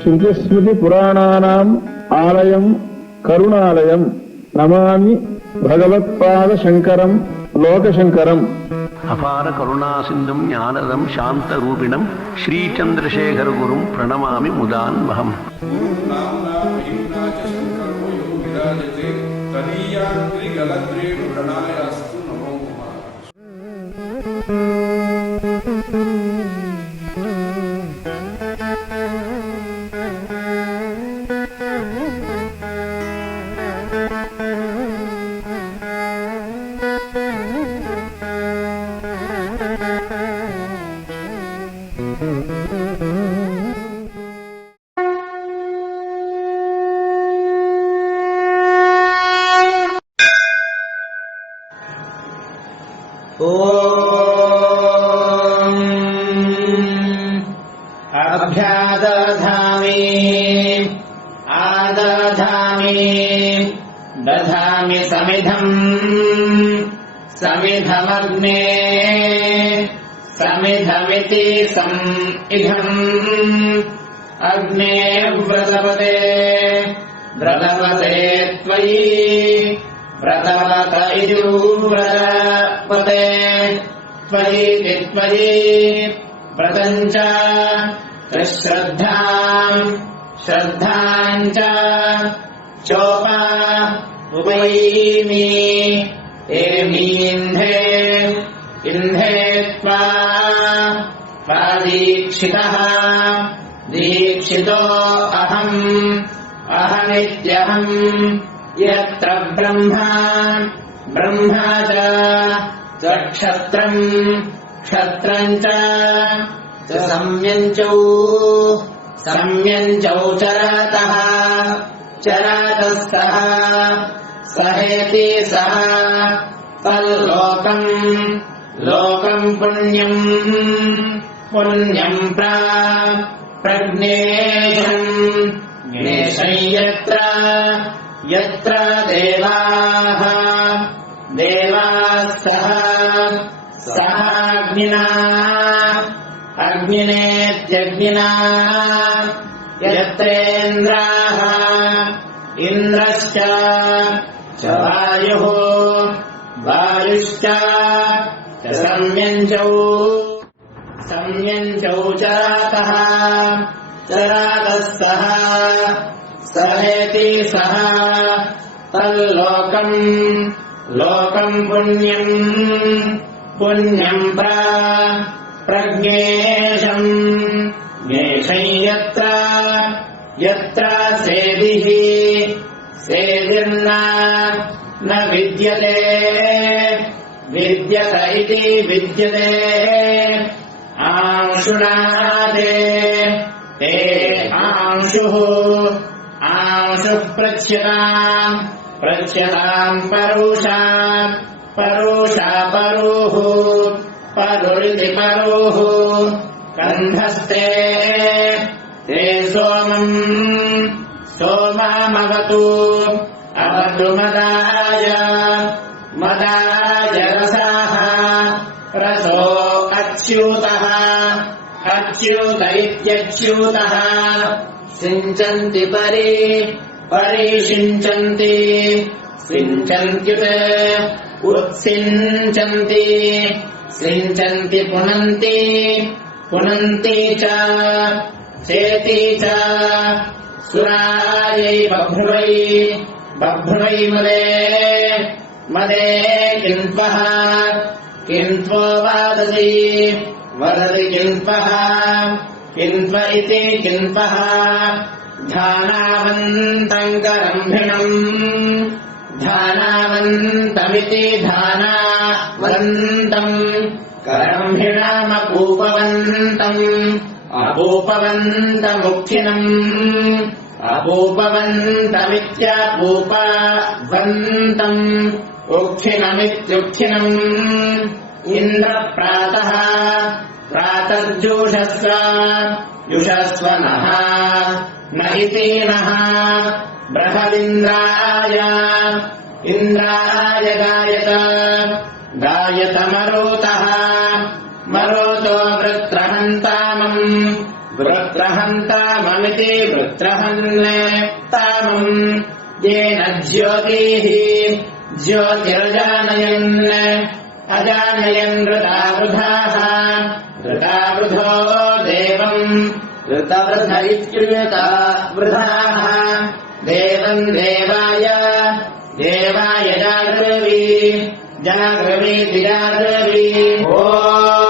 ಶ್ರುತಿಸ್ಮೃತಿ ಪುರಾಣಾನಾಂ ಆಲಯಂ ಕರುಣಾಲಯಂ ನಮಾಮಿ ಭಗವತ್ಪಾದ ಶಂಕರಂ ಲೋಕಶಂಕರಂ. ಅಪಾರ ಕರುಣಾ ಸಿಂಧುಂ ಜ್ಞಾನದಂ ಶಾಂತರೂಪಿಣಂ ಶ್ರೀಚಂದ್ರಶೇಖರ ಗುರುಂ ಪ್ರಣಮಾಮಿ ಮುದಾನ್ವಹಂ. अभ्यादधामि आदधामि दधामि समिधम् समिधमग्ने समिधमिति समिधम् अग्ने व्रतपते व्रतपते त्वयि व्रतपत इति व्रतपते त्वयि त्वयि व्रतम् च श्रद्धाम् श्रद्धाम् च चोपा उपैमि एमीन्धे इन्धे त्वा दीक्षितः दीक्षितो अहम् अहमित्यहम् यत्र ब्रह्मा ब्रह्मा च क्षत्रम् क्षत्रम् च सम्यञ्चौ सम्यञ्चौ चरातः चरातस्तः सहेति सः तल्लोकम् लोकम् पुण्यम् पुण्यम् प्रज्ञेशम् ज्ञेशम् यत्र यत्र देवाः देवाः सः सः अग्निना अग्निनेत्यग्निना यत्रेन्द्राः इन्द्रश्च च वायुः वायुश्च सम्यञ्चौ सम्यञ्चौ चरातः चरातः सः सहेति सः तल्लोकम् लोकम् पुण्यम् पुण्यम् प्रज्ञेशम् ज्ञेशम् यत्र यत्र सेदिः सेदिर्न न विद्यते विद्यत इति विद्यते आंशुनादे ते आंशुः आंशुः प्रच्यताम् प्रच्यताम् परुषा परुषा परुः परुरिति परुः कण्ठस्ते ते सोमम् सोममवतु अवतु मदाय मदाय रसाः रसो अच्युतः अच्युत इत्यच्युतः सिञ्चन्ति परिषिञ्चन्ति सिञ्चन्त्युत उत्सिञ्चन्ति सिञ्चन्ति पुनन्ति पुनन्ति च चेति च सुरायै बभ्रुवै मदे मदे किन्त्वः किन्त्वो वदति वदति किन्त्वः किन्त्व इति किन्त्वः ध्यानावन्तम् करम्भिणम् ध्यानावन्तमिति ध्यानावन्तम् करम्भिणामपूपवन्तम् अपूपवन्तमुखिनम् अपूपवन्तमित्यापूपवन्तम् उखिनमित्युखिनम् इन्द्रप्रातः प्रातर्जुषस्व जुषस्व नः न इति नः बृहदिन्द्राय इन्द्राय गायत गायतमरुत मरुतः मरुतो वृत्रहन्तामम् वृत्रहन्ताममिति वृत्रहन्तामम् येन ज्योतिः ज्योतिरजानयन् अजानयन् ऋतावृधाः ऋतावृधो देवम् ऋतवृध इत्युतावृधाः देवम् देवाय जागृवी जागृवीति जागृवी ओ